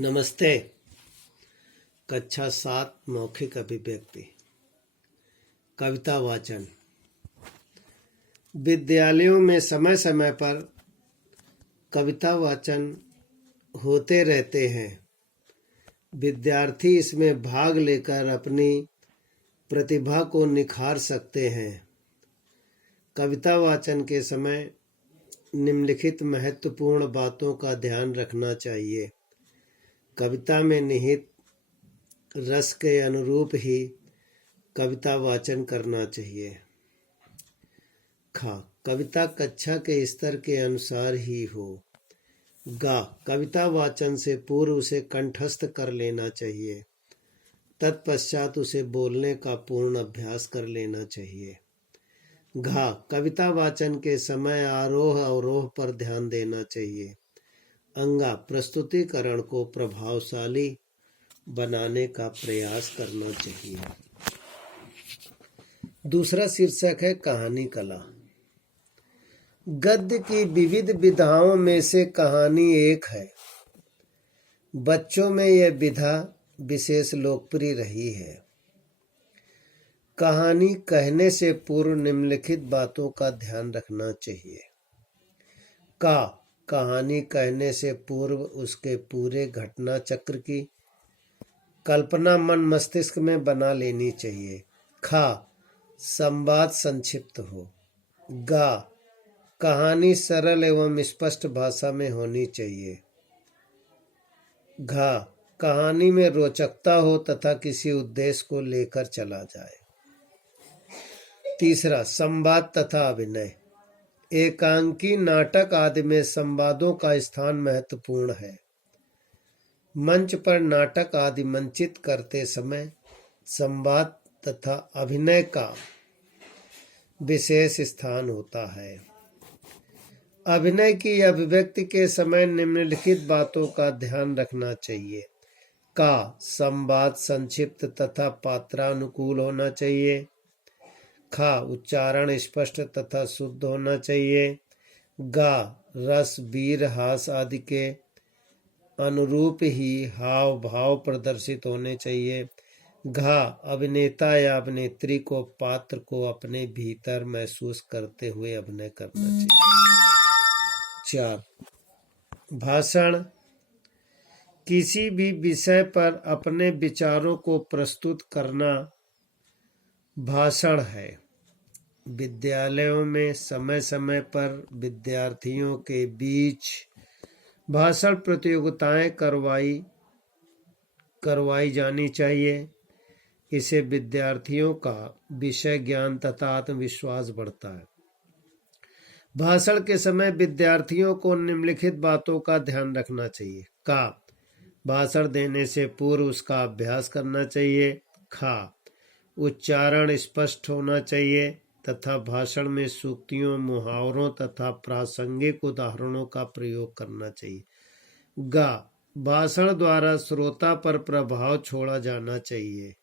नमस्ते। कक्षा 7 मौखिक अभिव्यक्ति। कविता वाचन। विद्यालयों में समय समय पर कविता वाचन होते रहते हैं। विद्यार्थी इसमें भाग लेकर अपनी प्रतिभा को निखार सकते हैं। कविता वाचन के समय निम्नलिखित महत्वपूर्ण बातों का ध्यान रखना चाहिए। कविता में निहित रस के अनुरूप ही कविता वाचन करना चाहिए। ख, कविता कक्षा के स्तर के अनुसार ही हो। ग, कविता वाचन से पूर्व उसे कंठस्थ कर लेना चाहिए। तत्पश्चात उसे बोलने का पूर्ण अभ्यास कर लेना चाहिए। घ, कविता वाचन के समय आरोह अवरोह पर ध्यान देना चाहिए। अंगा, प्रस्तुतिकरण को प्रभावशाली बनाने का प्रयास करना चाहिए। दूसरा शीर्षक है कहानी कला। गद्य की विविध विधाओं में से कहानी एक है। बच्चों में यह विधा विशेष लोकप्रिय रही है। कहानी कहने से पूर्व निम्नलिखित बातों का ध्यान रखना चाहिए। क, कहानी कहने से पूर्व उसके पूरे घटना चक्र की कल्पना मन मस्तिष्क में बना लेनी चाहिए। ख, संवाद संक्षिप्त हो। ग, कहानी सरल एवं स्पष्ट भाषा में होनी चाहिए। घ, कहानी में रोचकता हो तथा किसी उद्देश्य को लेकर चला जाए। तीसरा, संवाद तथा अभिनय। एकांकी नाटक आदि में संवादों का स्थान महत्वपूर्ण है। मंच पर नाटक आदि मंचित करते समय संवाद तथा अभिनय का विशेष स्थान होता है। अभिनय की अभिव्यक्ति के समय निम्नलिखित बातों का ध्यान रखना चाहिए। क, संवाद संक्षिप्त तथा पात्रानुकूल होना चाहिए। ख, उच्चारण स्पष्ट तथा शुद्ध होना चाहिए। ग, रस वीर हास आदि के अनुरूप ही हाव भाव प्रदर्शित होने चाहिए। घ, अभिनेता या अभिनेत्री को पात्र को अपने भीतर महसूस करते हुए अभिनय करना चाहिए। 4, भाषण। किसी भी विषय पर अपने विचारों को प्रस्तुत करना भाषण है। विद्यालयों में समय समय पर विद्यार्थियों के बीच भाषण प्रतियोगिताएं करवाई जानी चाहिए। इससे विद्यार्थियों का विषय ज्ञान तथा आत्मविश्वास बढ़ता है। भाषण के समय विद्यार्थियों को निम्नलिखित बातों का ध्यान रखना चाहिए। क, भाषण देने से पूर्व उसका अभ्यास करना चाहिए। ख, उच्चारण स्पष्ट होना चाहिए तथा भाषण में सूक्तियों मुहावरों तथा प्रासंगिक उदाहरणों का प्रयोग करना चाहिए। ग, भाषण द्वारा श्रोता पर प्रभाव छोड़ा जाना चाहिए।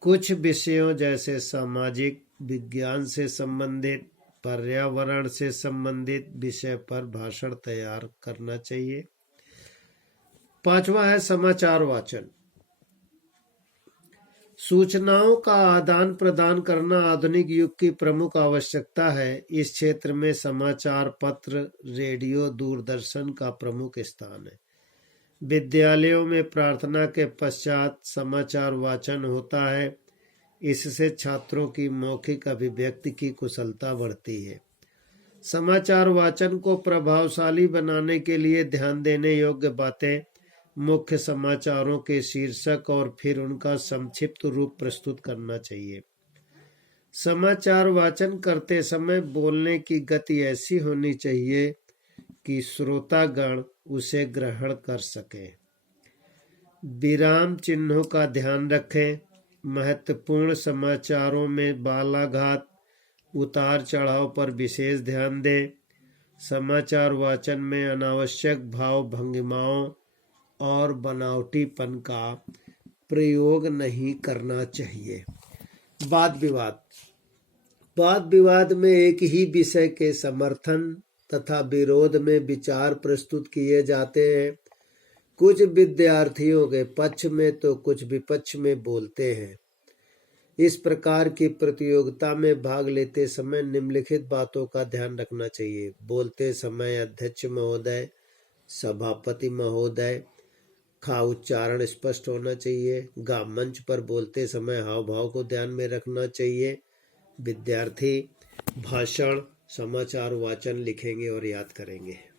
कुछ विषयों जैसे सामाजिक विज्ञान से संबंधित पर्यावरण से संबंधित विषय पर भाषण तैयार करना चाहिए। 5वां है समाचार वाचन। सूचनाओं का आदान प्रदान करना आधुनिक युग की प्रमुख आवश्यकता है। इस क्षेत्र में समाचार पत्र, रेडियो, दूरदर्शन का प्रमुख स्थान है। विद्यालयों में प्रार्थना के पश्चात समाचार वाचन होता है। इससे छात्रों की मौखिक अभिव्यक्ति की कुशलता बढ़ती है। समाचार वाचन को प्रभावशाली बनाने के लिए ध्यान देने योग्य बातें मुख्य समाचारों के शीर्षक और फिर उनका संक्षिप्त रूप प्रस्तुत करना चाहिए। समाचार वाचन करते समय बोलने की गति ऐसी होनी चाहिए कि श्रोतागण उसे ग्रहण कर सके। विराम चिन्हों का ध्यान रखें। महत्वपूर्ण समाचारों में बालाघात, उतार चढ़ाव पर विशेष ध्यान दें। समाचार वाचन में अनावश्यक भाव भंगिमाओं और बनावटीपन का प्रयोग नहीं करना चाहिए। वाद विवाद। वाद विवाद में एक ही विषय के समर्थन तथा विरोध में विचार प्रस्तुत किए जाते हैं। कुछ विद्यार्थियों के पक्ष में तो कुछ विपक्ष में बोलते हैं। इस प्रकार की प्रतियोगिता में भाग लेते समय निम्नलिखित बातों का ध्यान रखना चाहिए। बोलते समय अध्यक्ष महोदय, सभापति महोदय, खा उच्चारण स्पष्ट होना चाहिए। गा मंच पर बोलते समय हाव भाव को ध्यान में रखना चाहिए। विद्यार्थी भाषण, समाचार वाचन लिखेंगे और याद करेंगे।